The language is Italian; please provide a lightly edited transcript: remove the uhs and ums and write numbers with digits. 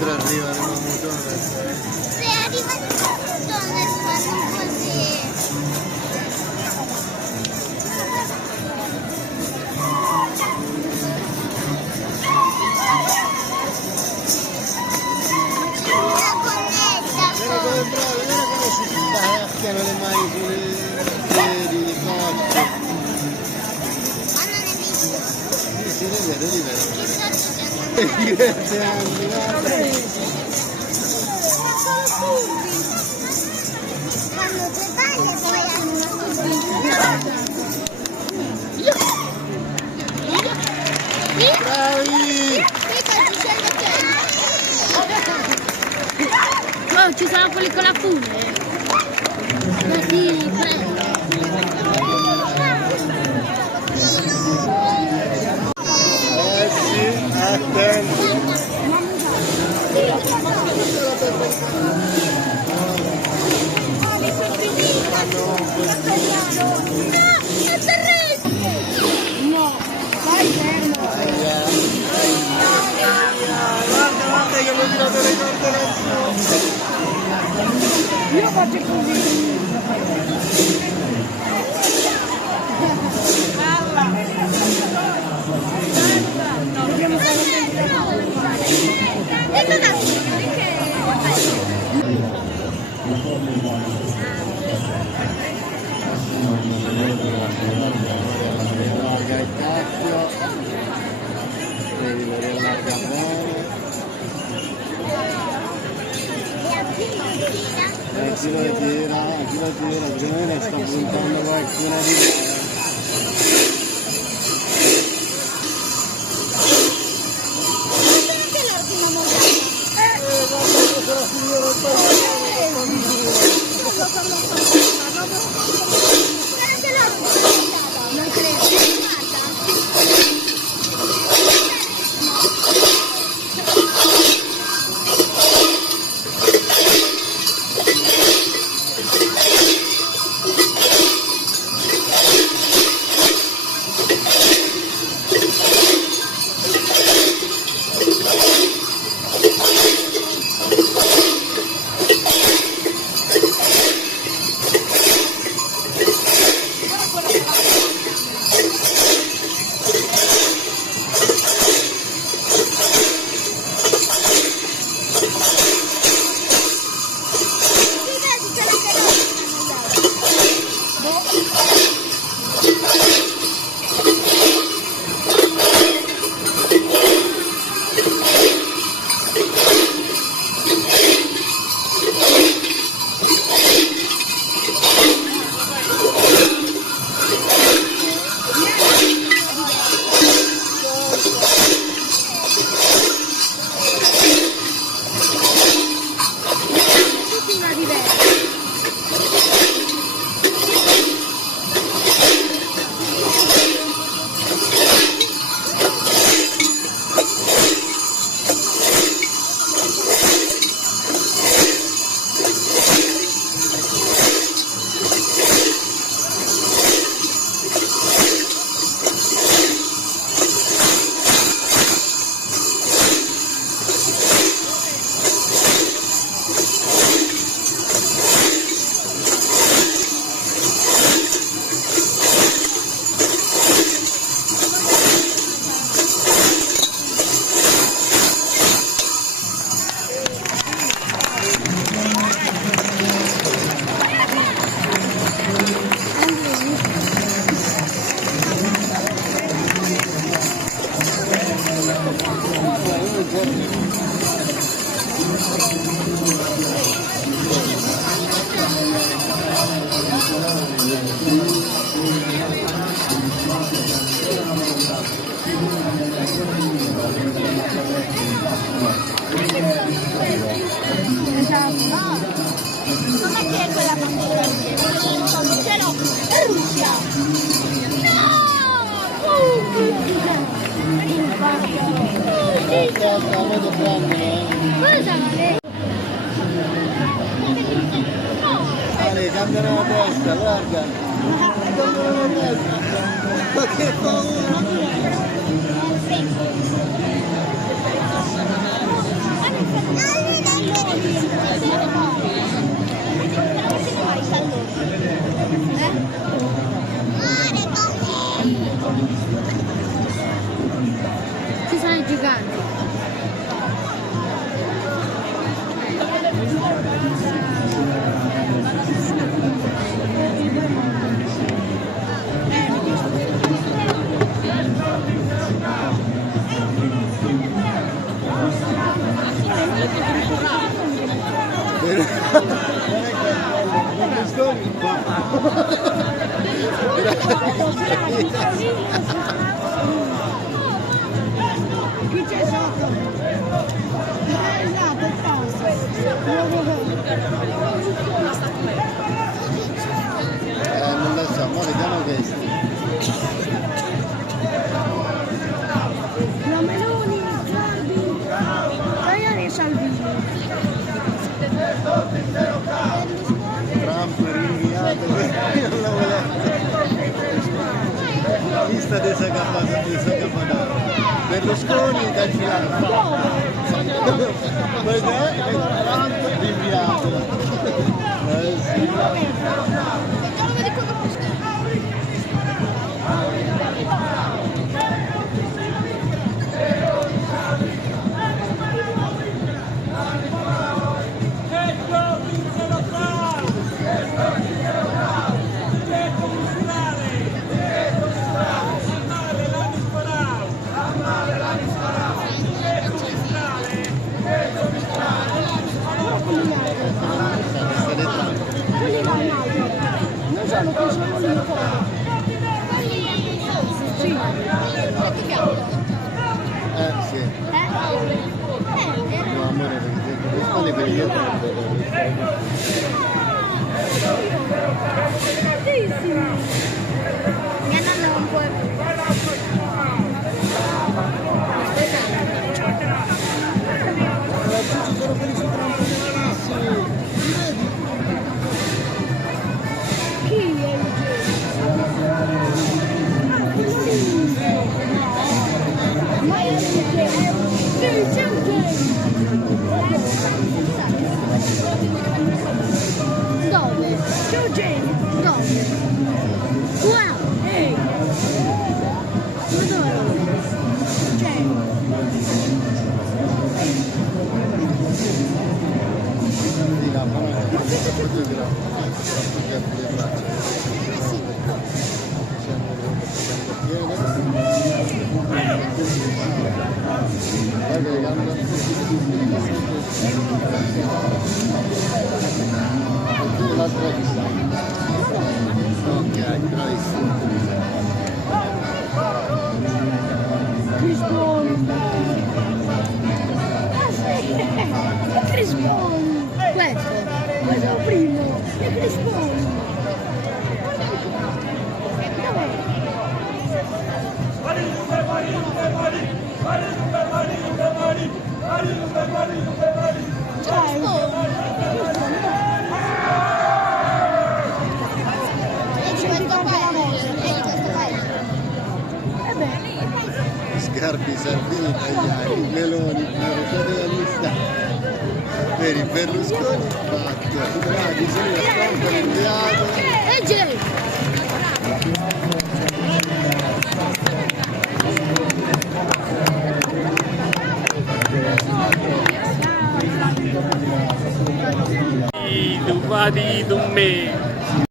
metro arriva il motore? Se arriva il motore fanno così. Una cornetta. Come bravo, guarda come si sbacchiano le mani sulle piedi, le cocce. Ma non è visto. Sì, li vedo. Chissà Grazie Andy, guarda. fanno due palle e poi hanno una turbina. Bravi! Oh, ci sono quelli con la fune. Sì, prendo. Sì, attenti. No, vai fermo. Guarda che mi ho tirato le corde lassù. Io faccio così. Dobbiamo Allarga il cacchio, devi lo riallarga bene. Chi lo tira, secondo me sta puntando qualcuna di te. Cambiano la testa, guarda. Cambiano la testa. Ma che paura! Ci sono i giganti. Qui c'è sotto. Esatto, non lo so, ma vediamo questi. la Meloni, Salvini, Tajani e Salvini. Trump rinviato, non lo volevo. Lista desaccappata. Berlusconi cancellato. Poi Trump rinviato. Sì. Non sono qui solo lì. Sì. Sì. No, amore, perché rispondi per io. Bellissimi. Mia nonna non può. Ci sono quelli su trampolini. Chi è il ma è il c'è un Dove? c'è un genio. Dove? Qua! Ehi, Ma dove? Di là, ma non è. Chris Paul. Ah sì, è Chris Paul. Questo? Questo è il primo, è Chris Paul. Scarpi, Salvini, Tajani, Meloni, federalista, vedi Berlusconi, fatto, Draghi, Trump, rinviato. E Jay! Di me.